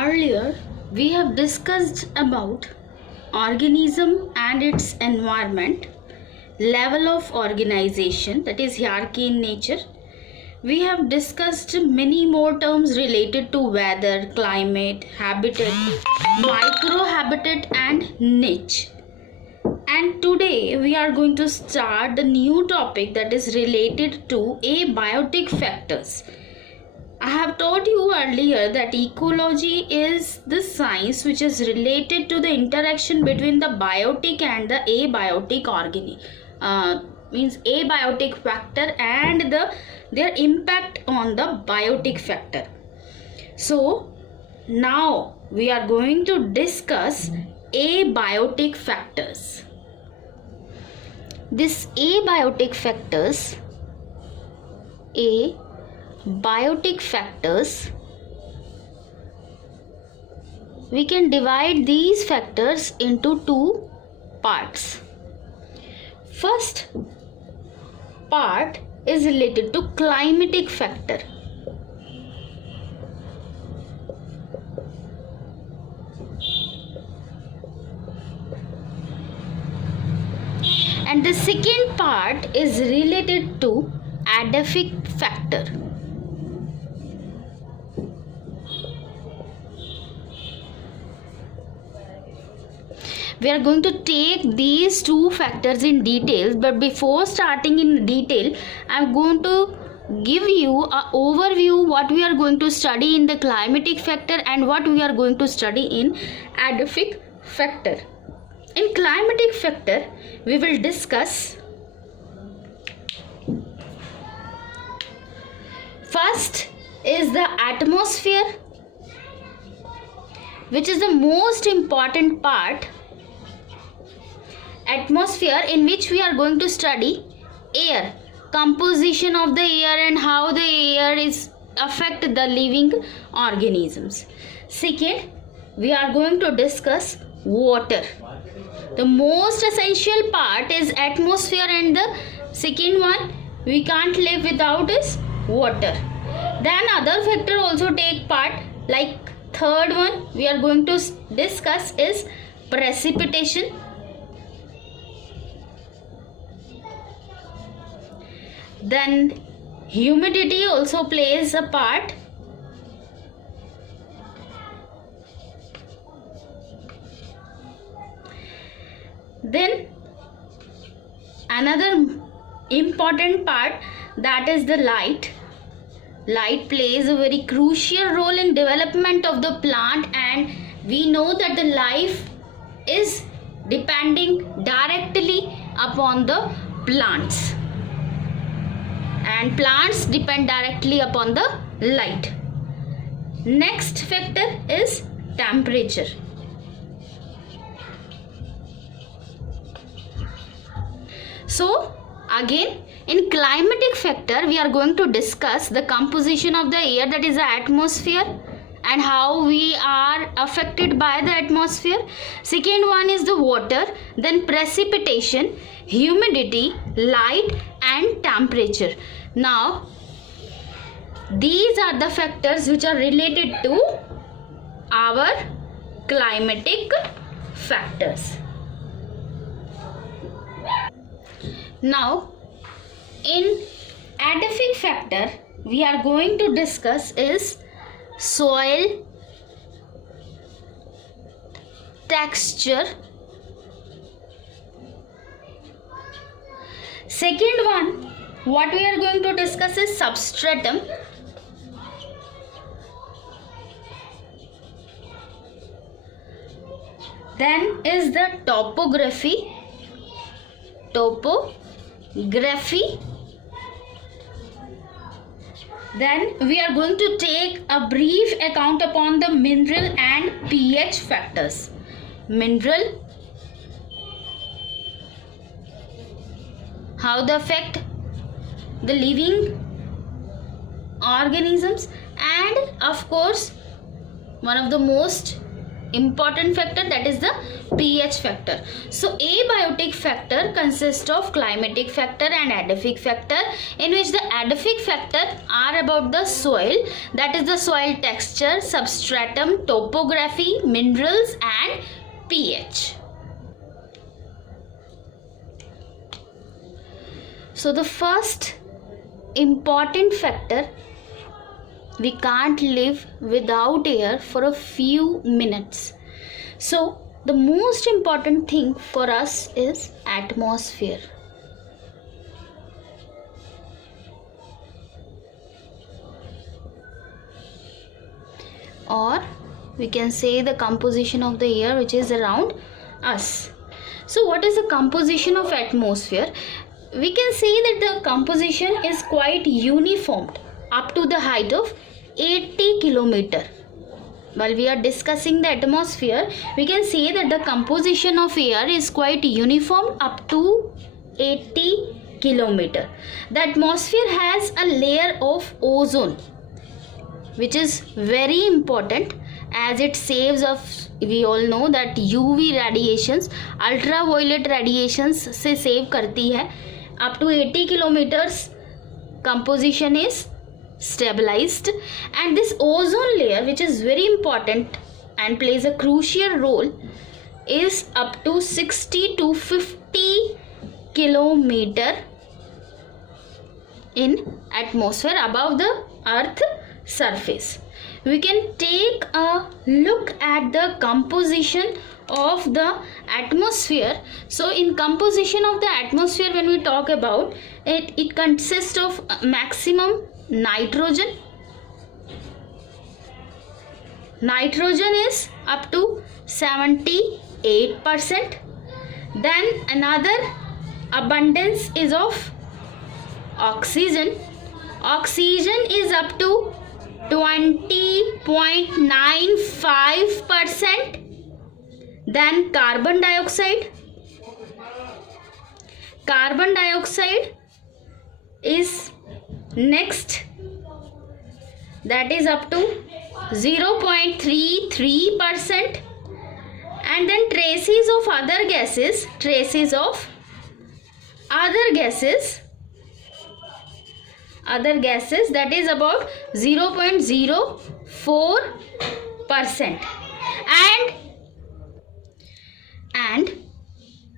Earlier, we have discussed about organism and its environment, level of organization, that is hierarchy in nature. We have discussed many more terms related to weather, climate, habitat, microhabitat and niche. And today we are going to start the new topic that is related to abiotic factors. I have told you earlier that ecology is the science which is related to the interaction between the biotic and the abiotic means abiotic factor and their impact on the biotic factor. So now we are going to discuss abiotic factors. This abiotic factors, we can divide these factors into two parts. First part is related to climatic factor. And the second part is related to edaphic factor. We are going to take these two factors in detail, but before starting in detail, I am going to give you an overview what we are going to study in the climatic factor and what we are going to study in edaphic factor. In climatic factor, we will discuss first is the atmosphere, which is the most important part. Atmosphere, in which we are going to study air, composition of the air and how the air is affect the living organisms. Second, we are going to discuss water. The most essential part is atmosphere, and the second one we can't live without is water. Then other factor also take part, like third one we are going to discuss is precipitation. Then humidity also plays a part. Then another important part, that is the light. Light plays a very crucial role in development of the plant, and we know that the life is depending directly upon the plants, and plants depend directly upon the light. Next factor is temperature. So again, in climatic factor we are going to discuss the composition of the air, that is the atmosphere, and how we are affected by the atmosphere. Second one is the water, then precipitation, humidity, light and temperature. Now these are the factors which are related to our climatic factors. Now in edaphic factor we are going to discuss is soil, texture. Second one what we are going to discuss is substratum. Then is the topography. Then we are going to take a brief account upon the mineral and pH factors. Mineral, how they affect the living organisms, and of course one of the most important factor, that is the pH factor. So abiotic factor consists of climatic factor and edaphic factor, in which the edaphic factor are about the soil, that is the soil texture, substratum, topography, minerals and pH. So the first important factor, we can't live without air for a few minutes. So the most important thing for us is atmosphere. Or we can say the composition of the air which is around us. So what is the composition of atmosphere? We can say that the composition is quite uniform up to the height of 80 kilometer. While we are discussing the atmosphere, we can say that the composition of air is quite uniform up to 80 kilometer. The atmosphere has a layer of ozone, which is very important as it saves us. We all know that UV radiations, ultraviolet radiations से save करती है. Up to 80 kilometers composition is stabilized, and this ozone layer, which is very important and plays a crucial role, is up to 60 to 50 kilometer in atmosphere above the earth surface. We can take a look at the composition of the atmosphere. So in composition of the atmosphere, when we talk about it, it consists of maximum nitrogen. Nitrogen is up to 78%. Then another abundance is of oxygen. Oxygen is up to 20.95%. Then carbon dioxide. Carbon dioxide is next, that is up to 0.33%. And then traces of other gases, that is about 0.04%. And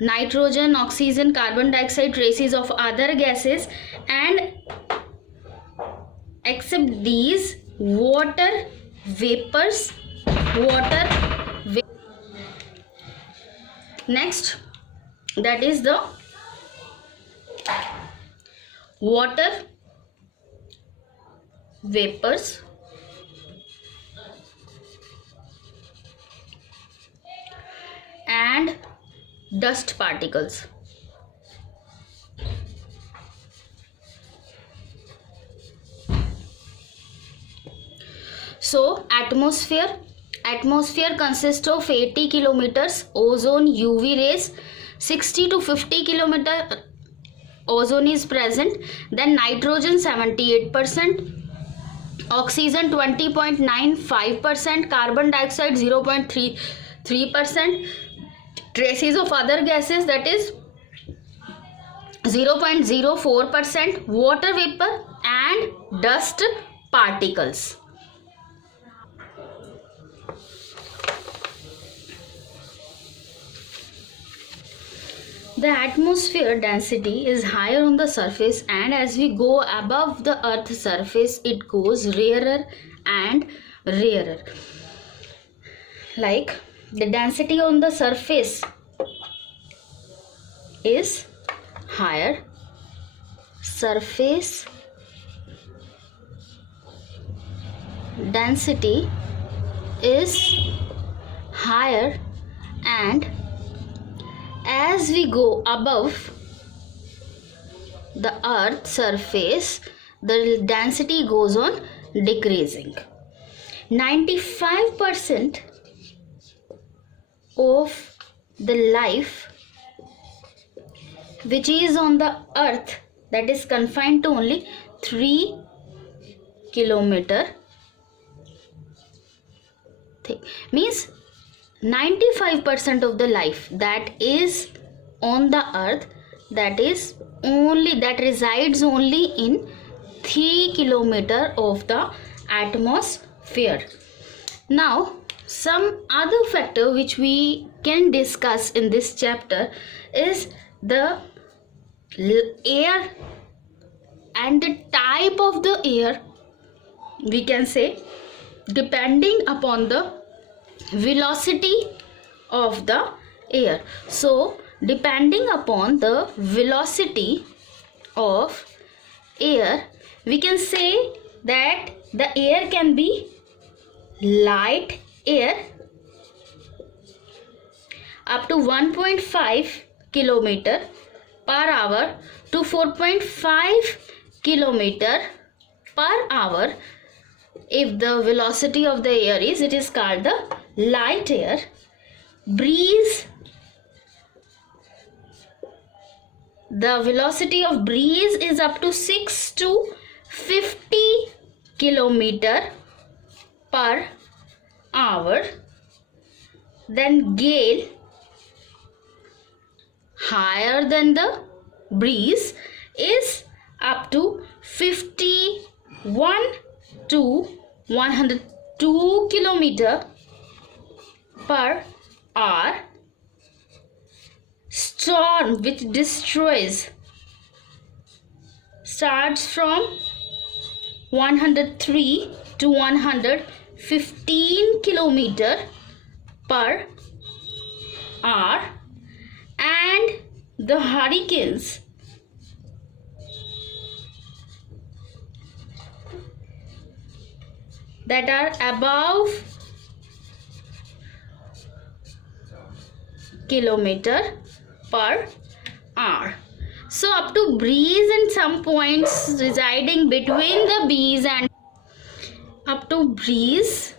nitrogen, oxygen, carbon dioxide, traces of other gases, and except these, water vapors. Next, that is the water vapors, and dust particles. So atmosphere consists of 80 kilometers ozone UV rays, 60 to 50 kilometer ozone is present. Then nitrogen 78%, oxygen 20.95%, carbon dioxide 0.33%, traces of other gases, that is 0.04%, water vapor and dust particles. The atmosphere density is higher on the surface, and as we go above the earth's surface, it goes rarer and rarer. Like the density on the surface is higher. Surface density is higher, and as we go above the earth's surface, the density goes on decreasing. 95% of the life which is on the earth, that is confined to only 3 kilometer thick. Means 95% of the life that is on the earth, that resides only in 3 kilometer of the atmosphere. Now some other factor which we can discuss in this chapter is the air and the type of the air. We can say depending upon the velocity of the air. So depending upon the velocity of air, we can say that the air can be light air up to 1.5 kilometer per hour to 4.5 kilometer per hour. If the velocity of the air is, it is called the light air. Breeze, the velocity of breeze is up to 6 to 50 kilometer per hour. Then gale, higher than the breeze, is up to 51 to 102 kilometer per hour. Storm, which destroys, starts from 103 to 115 kilometer per hour. And the hurricanes, that are above kilometer per hour. So up to breeze and some points residing between the breeze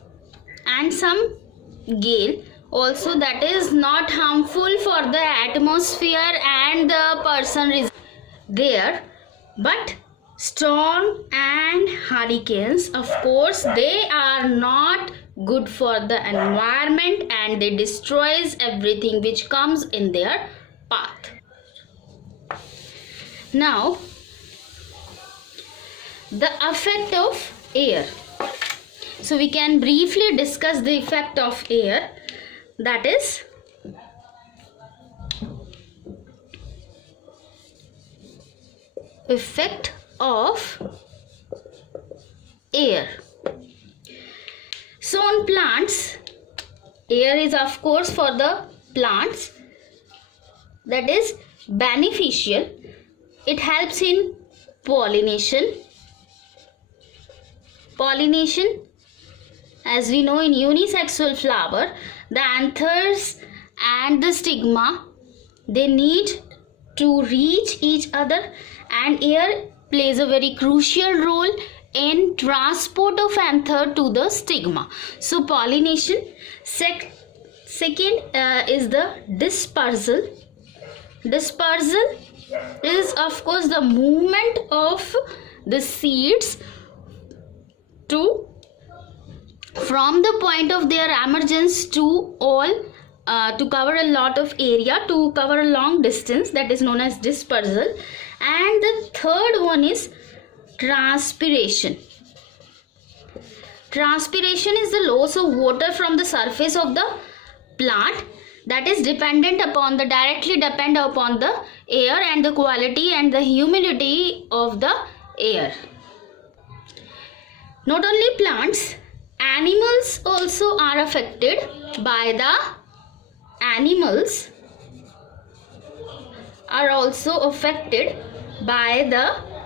and some gale also, that is not harmful for the atmosphere and the person there. But storm and hurricanes, of course, they are not good for the environment and they destroys everything which comes in their path. Now the effect of air. So we can briefly discuss the effect of air, that is effect of air. So on plants, air is of course for the plants, that is beneficial. It helps in pollination. As we know, in unisexual flower, the anthers and the stigma, they need to reach each other, and air plays a very crucial role in transport of anther to the stigma. So pollination. Second is the dispersal. Dispersal is of course the movement of the seeds from the point of their emergence to cover a lot of area, to cover a long distance, that is known as dispersal. And the third one is transpiration. Transpiration is the loss of water from the surface of the plant, that is directly depend upon the air and the quality and the humidity of the air. Not only plants, animals also are affected by the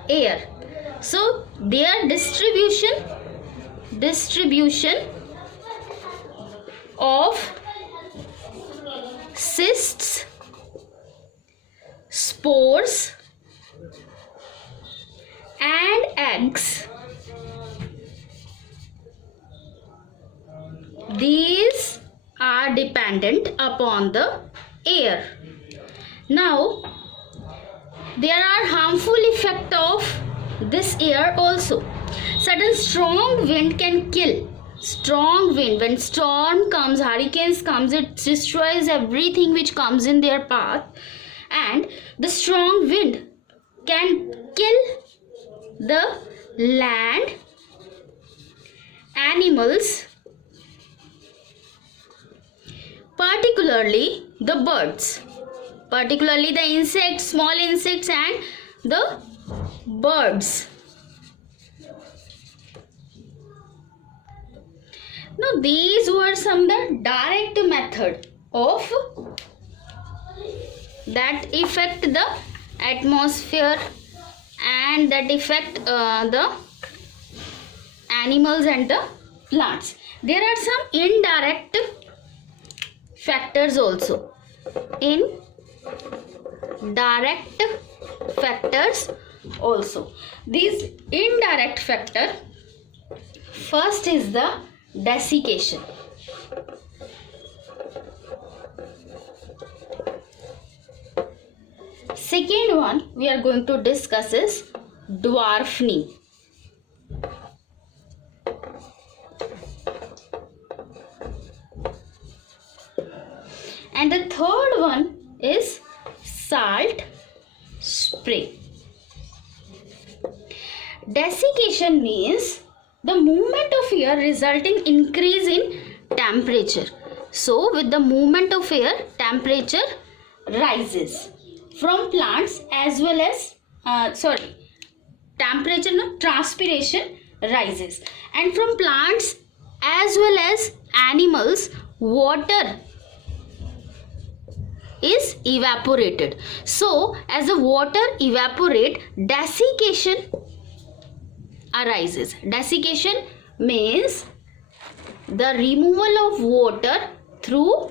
air. So their distribution of cysts, spores and eggs, these are dependent upon the air. Now there are harmful effects of this air also. Sudden strong wind can kill strong wind, when storm comes, hurricanes comes, it destroys everything which comes in their path, and the strong wind can kill the land animals, particularly the birds, particularly the insects, small insects and the birds. Now these were some the direct method of that affect the atmosphere and that affect the animals and the plants. There are some indirect factors also. Indirect factors also. These indirect factor, first is the desiccation. Second one we are going to discuss is dwarfing. And the third one is salt spray. Desiccation means the movement of air resulting increase in temperature. So with the movement of air, temperature rises from plants as well as transpiration rises, and from plants as well as animals, water is evaporated. So as the water evaporate, desiccation arises. Desiccation means the removal of water through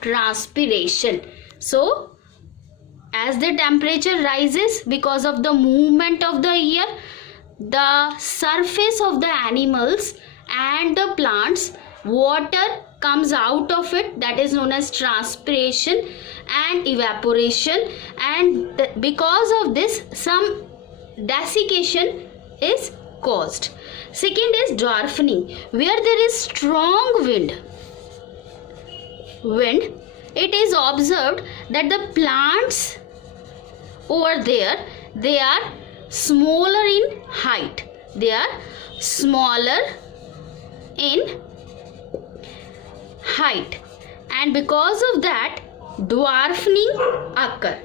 transpiration. So as the temperature rises because of the movement of the air, the surface of the animals and the plants, water comes out of it, that is known as transpiration and evaporation, and because of this some desiccation is caused. Second is dwarfing, where there is strong wind, it is observed that the plants over there, they are smaller in height, they are smaller in height, and because of that dwarfing occur.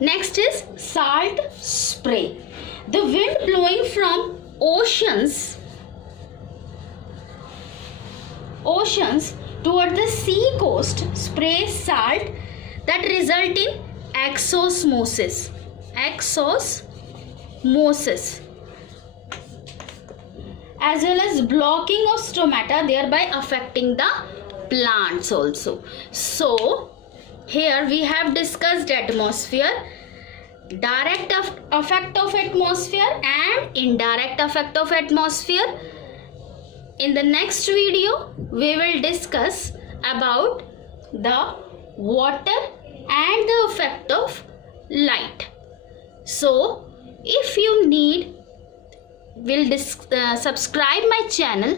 Next is salt spray. The wind blowing from oceans toward the sea coast sprays salt that result in exosmosis as well as blocking of stomata, thereby affecting the plants also. So here we have discussed atmosphere, direct effect of atmosphere and indirect effect of atmosphere. In the next video we will discuss about the water and the effect of light. So if you need, subscribe my channel.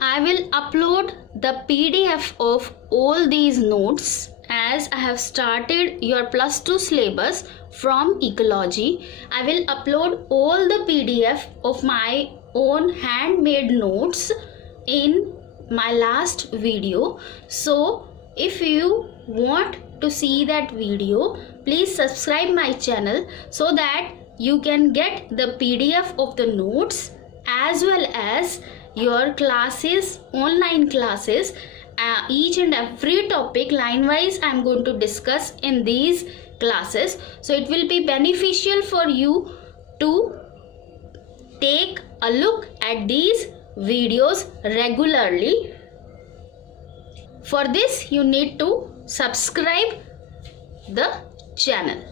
I will upload the PDF of all these notes, as I have started your +2 syllabus from ecology. I will upload all the PDF of my own handmade notes in my last video. So if you want to see that video, please subscribe my channel so that you can get the PDF of the notes as well as your classes, online classes. Each and every topic line wise I am going to discuss in these classes. So it will be beneficial for you to take a look at these videos regularly. For this you need to subscribe the channel.